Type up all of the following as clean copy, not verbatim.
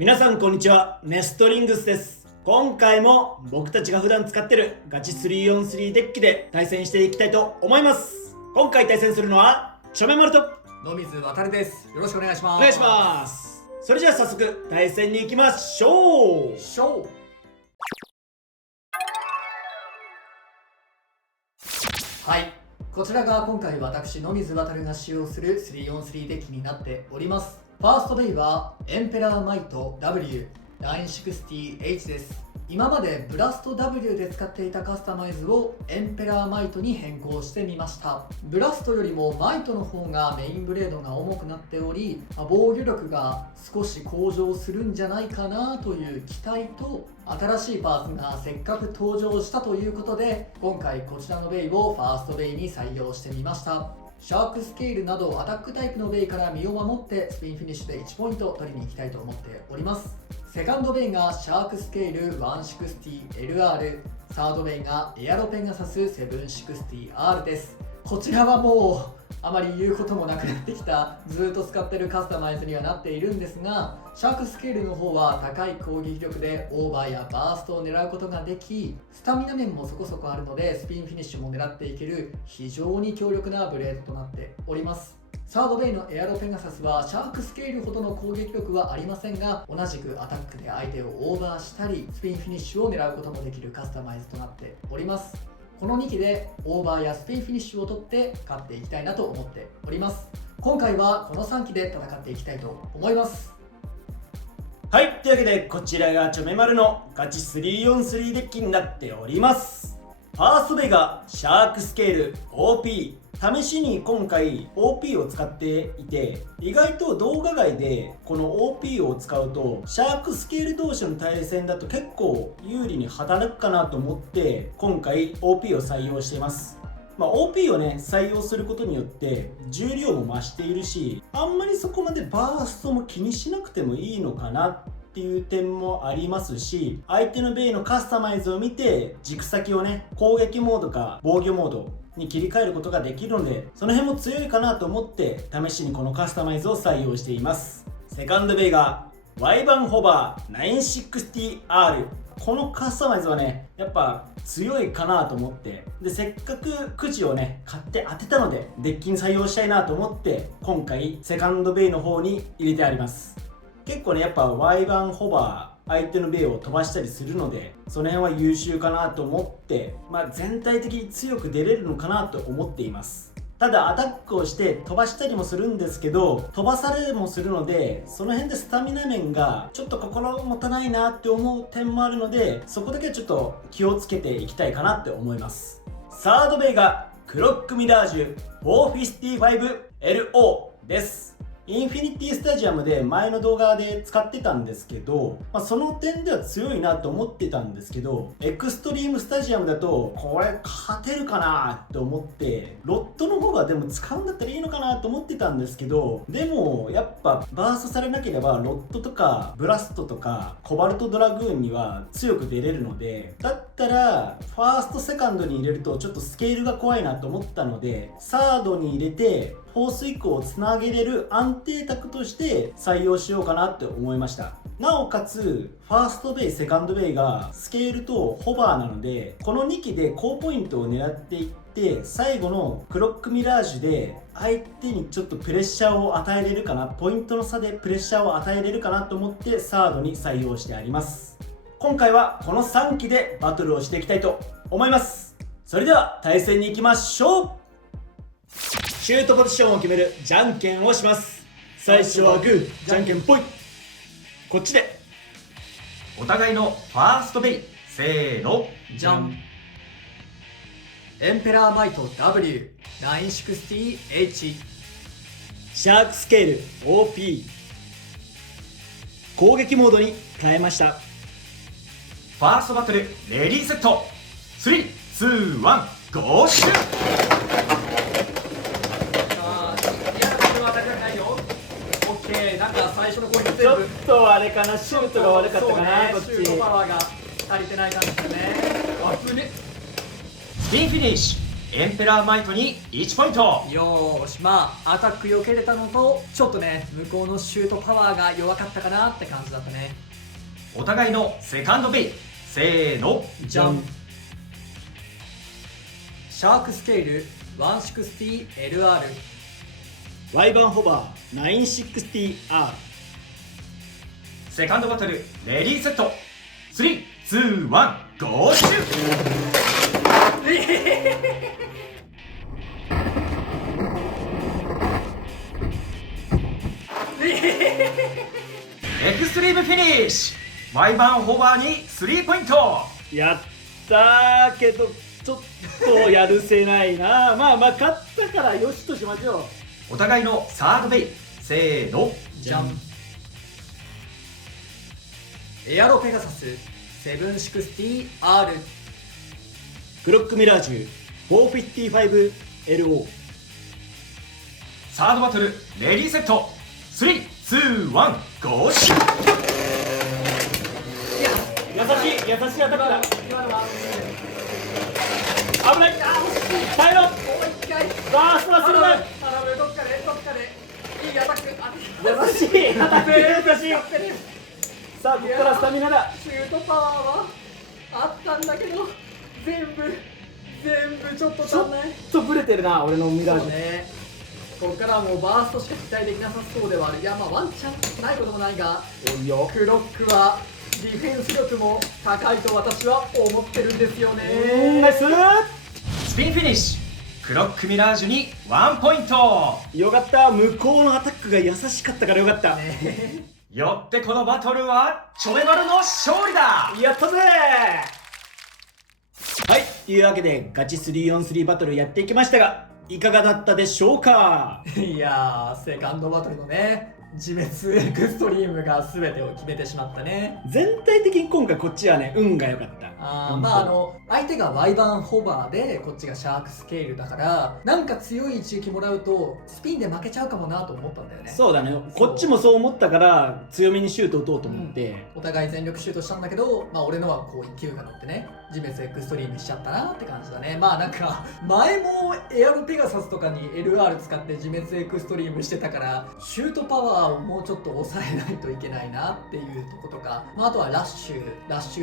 皆さんこんにちは、ネストリングスです。今回も僕たちが普段使ってるガチ 3on3 デッキで対戦していきたいと思います。今回対戦するのはチョメマルと野水航です。よろしくお願いします。お願いします。それじゃあ早速対戦に行きましょう。はい、こちらが今回私野水航が使用する 3on3 デッキになっております。ファーストベイはエンペラーマイト W960H です。今までブラスト W で使っていたカスタマイズをエンペラーマイトに変更してみました。ブラストよりもマイトの方がメインブレードが重くなっており、防御力が少し向上するんじゃないかなという期待と、新しいパーツがせっかく登場したということで、今回こちらのベイをファーストベイに採用してみました。シャークスケールなどアタックタイプのベイから身を守ってスピンフィニッシュで1ポイント取りに行きたいと思っております。セカンドベイがシャークスケール 160LR、サードベイがエアロペガサス 760R です。こちらはもうあまり言うこともなくなってきた、ずっと使ってるカスタマイズにはなっているんですが、シャークスケールの方は高い攻撃力でオーバーやバーストを狙うことができ、スタミナ面もそこそこあるのでスピンフィニッシュも狙っていける非常に強力なブレードとなっております。サードベイのエアロペガサスはシャークスケールほどの攻撃力はありませんが、同じくアタックで相手をオーバーしたりスピンフィニッシュを狙うこともできるカスタマイズとなっております。この2機でオーバーやスピンフィニッシュを取って勝っていきたいなと思っております。今回はこの3機で戦っていきたいと思います。はい、というわけでこちらがチョメマルのガチ 3on3 デッキになっております。ファーストベイがシャークスケール OP、試しに今回 OP を使っていて、意外と動画外でこの OP を使うとシャークスケール同士の対戦だと結構有利に働くかなと思って今回 OP を採用しています。OP をね採用することによって重量も増しているし、あんまりそこまでバーストも気にしなくてもいいのかなっていう点もありますし、相手のベイのカスタマイズを見て軸先をね攻撃モードか防御モードに切り替えることができるので、その辺も強いかなと思って試しにこのカスタマイズを採用しています。セカンドベイが Y バンホバー 960R、 このカスタマイズはねやっぱ強いかなと思って、でせっかくくじをね買って当てたのでデッキに採用したいなと思って今回セカンドベイの方に入れてあります。結構ねやっぱ Y バンホバー相手のベイを飛ばしたりするので、その辺は優秀かなと思って、全体的に強く出れるのかなと思っています。ただアタックをして飛ばしたりもするんですけど、飛ばされもするので、その辺でスタミナ面がちょっと心もたないなって思う点もあるので、そこだけはちょっと気をつけていきたいかなって思います。サードベイがクロックミラージュ 455LO です。インフィニティスタジアムで前の動画で使ってたんですけど、その点では強いなと思ってたんですけど、エクストリームスタジアムだとこれ勝てるかなと思って、ロットの方がでも使うんだったらいいのかなと思ってたんですけど、でもやっぱバーストされなければロットとかブラストとかコバルトドラグーンには強く出れるので、だったらファーストセカンドに入れるとちょっとスケールが怖いなと思ったので、サードに入れてフォース以降をつなげれる安定卓として採用しようかなって思いました。なおかつファーストベイセカンドベイがスケールとホバーなので、この2機で高ポイントを狙っていって、最後のクロックミラージュで相手にちょっとプレッシャーを与えれるかな、ポイントの差でプレッシャーを与えれるかなと思ってサードに採用してあります。今回はこの3機でバトルをしていきたいと思います。それでは対戦に行きましょう。シュートポジションを決めるじゃんけんをします。最初はグー、じゃんけんぽい。こっちでお互いのファーストベイ、せーのじゃん。エンペラーマイト W960H、 シャークスケール OP、 攻撃モードに変えました。ファーストバトルレディーセット、3、2、1、ゴーシュー。なんか最初の攻撃ちょっとあれかな、シュートが悪かったかな、こっち。シュートパワーが足りてない感じですね。あ、危ね。スピンフィニッシエンペラーマイトに1ポイント。よーし、まあアタック避けれたのとちょっとね向こうのシュートパワーが弱かったかなって感じだったね。お互いのセカンドベイ、せーの。じゃん。シャークスケール 160LR。 ワイバンホバー 960R。 セカンドバトルレディーセット、3、2、1、ゴーシュエクストリームフィニッシュ。ワイバンホバーに3ポイント。やったーけどちょっとやるせないなまあ勝ったからよしとしましょう。お互いのサードベイ、せーの。じゃん。エアロペガサス 760R。 クロックミラージュ 455LO。 サードバトルレディーセット、3、2、1、ゴーシュ優しいアタックだ。今のは危ない、耐えろ。もう一回バーストはするな。頼む、どっかでいいアタック。優しいアタック、優しい。やってる。さあここからスタミナだ。シュートパワーはあったんだけど全部ちょっとちょっ足んない。とブレてるな俺のミラージュ。そうね、ここからはもうバーストしか期待できなさそうではある。いやまあワンチャンないこともないが、おいよ。クロックはディフェンス力も高いと私は思ってるんですよね。ナイス。スピンフィニッシュ。クロックミラージュに1ポイント。よかった、向こうのアタックが優しかったからよかった、よってこのバトルはチョメマルの勝利だ。やったぜー。はい、というわけでガチ 3on3 バトルやっていきましたがいかがだったでしょうか。いやー、セカンドバトルのね自滅エクストリームが全てを決めてしまったね。全体的に今回こっちはね運が良かった。まあ相手がワイバンホバーでこっちがシャークスケールだからなんか強い一撃もらうとスピンで負けちゃうかもなと思ったんだよね。そうだね、こっちもそう思ったから強めにシュート打とうと思って、お互い全力シュートしたんだけど、まあ俺のはこう勢いが乗ってね自滅エクストリームしちゃったなって感じだね。まあなんか前もエアロペガサスとかに LR 使って自滅エクストリームしてたからシュートパワーをもうちょっと抑えないといけないなっていうとことか、まあ、あとはラッシュ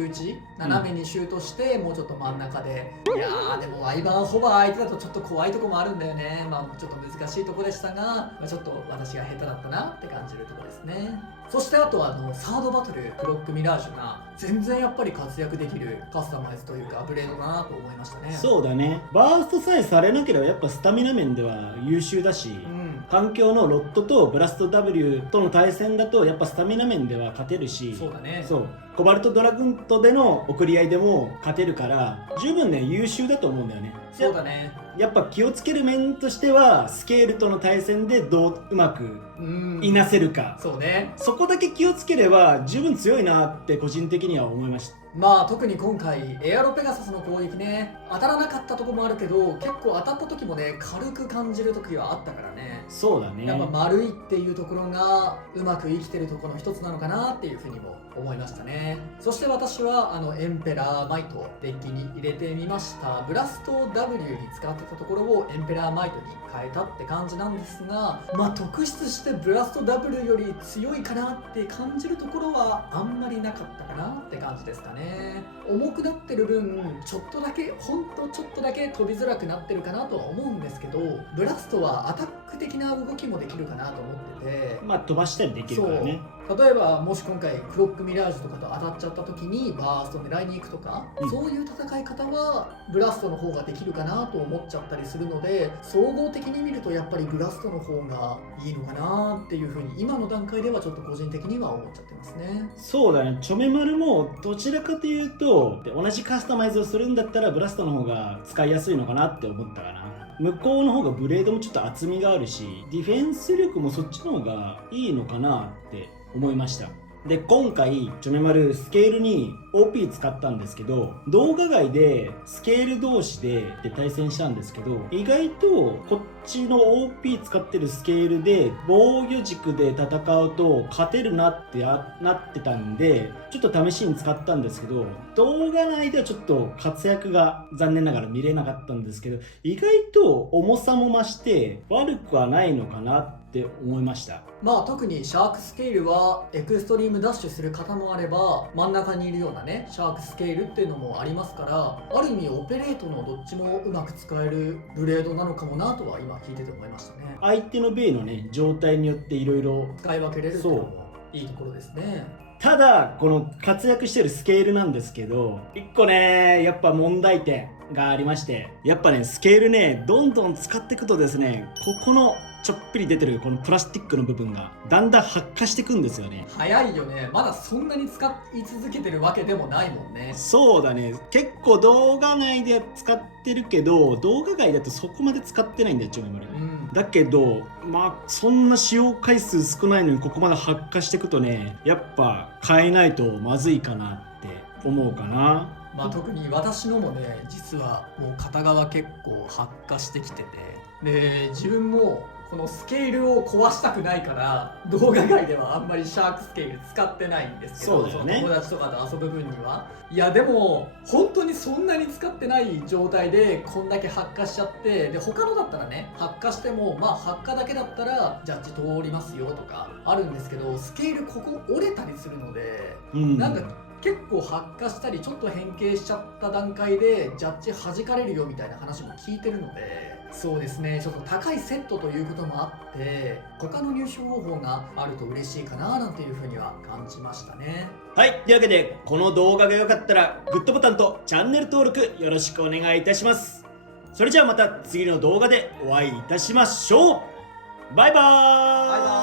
打ち斜めにシュートしてもうちょっと真ん中で、いやーでもワイバンホバー相手だとちょっと怖いとこもあるんだよね。まあちょっと難しいとこでしたが、まあ、ちょっと私が下手だったなって感じるとこですね。そしてあとはサードバトルクロックミラージュが全然やっぱり活躍できるカスタマイズというかブレードだなと思いましたね。そうだね、バーストさえされなければやっぱスタミナ面では優秀だし、環境のロットとブラスト W との対戦だとやっぱスタミナ面では勝てるし、そうだね。そうコバルトドラグントでの送り合いでも勝てるから十分ね優秀だと思うんだよね。そうだね。やっぱ気をつける面としてはスケールとの対戦でどううまくいなせるか、そうね。そこだけ気をつければ十分強いなって個人的には思いました。まあ特に今回エアロペガサスの攻撃ね当たらなかったとこもあるけど結構当たった時もね軽く感じる時はあったからね。そうだね、やっぱ丸いっていうところがうまく生きてるところの一つなのかなっていうふうにも思いましたね。そして私はエンペラーマイトデッキに入れてみました。ブラスト W に使ってたところをエンペラーマイトに変えたって感じなんですが、まあ特筆してブラスト W より強いかなって感じるところはあんまりなかったかなって感じですかね。重くなってる分ちょっとだけほんとちょっとだけ飛びづらくなってるかなとは思うんですけど、ブラストはアタック的な動きもできるかなと思ってて、まあ飛ばしたりできるからね。例えばもし今回クロックミラージュとかと当たっちゃった時にバースト狙いに行くとか、そういう戦い方はブラストの方ができるかなと思っちゃったりするので、総合的に見るとやっぱりブラストの方がいいのかなっていうふうに今の段階ではちょっと個人的には思っちゃってますね。そうだね、チョメマルもどちらかというと同じカスタマイズをするんだったらブラストの方が使いやすいのかなって思ったかな。向こうの方がブレードもちょっと厚みがあるしディフェンス力もそっちの方がいいのかなって思いました。で今回ちょめまるスケールに OP 使ったんですけど、動画外でスケール同士で対戦したんですけど、意外とこっちの OP 使ってるスケールで防御軸で戦うと勝てるなってなってたんで、ちょっと試しに使ったんですけど、動画内ではちょっと活躍が残念ながら見れなかったんですけど、意外と重さも増して悪くはないのかなって思いました。まあ特にシャークスケールはエクストリームダッシュする方もあれば、真ん中にいるようなねシャークスケールっていうのもありますから、ある意味オペレートのどっちもうまく使えるブレードなのかもなとは今聞いてて思いましたね。相手のベイのね状態によっていろいろ使い分けれるっていうのもいいところですね。ただこの活躍してるスケールなんですけど、1個ねやっぱ問題点がありまして、やっぱねスケールねどんどん使っていくとですね、ここのちょっぴり出てるこのプラスチックの部分がだんだん発火していくんですよね。早いよね。まだそんなに使い続けてるわけでもないもんね。そうだね、結構動画内では使ってるけど、動画外だとそこまで使ってないんだよ、ちょめまる。だけどまあそんな使用回数少ないのにここまで発火していくとね、やっぱ変えないとまずいかなって思うかな。まあ特に私のもね、実はもう片側結構発火してきてて、で自分もこのスケールを壊したくないから動画外ではあんまりシャークスケール使ってないんですけど、そうだよね、その友達とかと遊ぶ分には。いやでも本当にそんなに使ってない状態でこんだけ発火しちゃって、で他のだったらね発火してもまあ発火だけだったらジャッジ通りますよとかあるんですけど、スケールここ折れたりするので、なんか結構発火したりちょっと変形しちゃった段階でジャッジ弾かれるよみたいな話も聞いてるので、そうですね、ちょっと高いセットということもあって他の入手方法があると嬉しいかななんていうふうには感じましたね。はい、というわけでこの動画が良かったらグッドボタンとチャンネル登録よろしくお願いいたします。それじゃあまた次の動画でお会いいたしましょう。バイバーイ。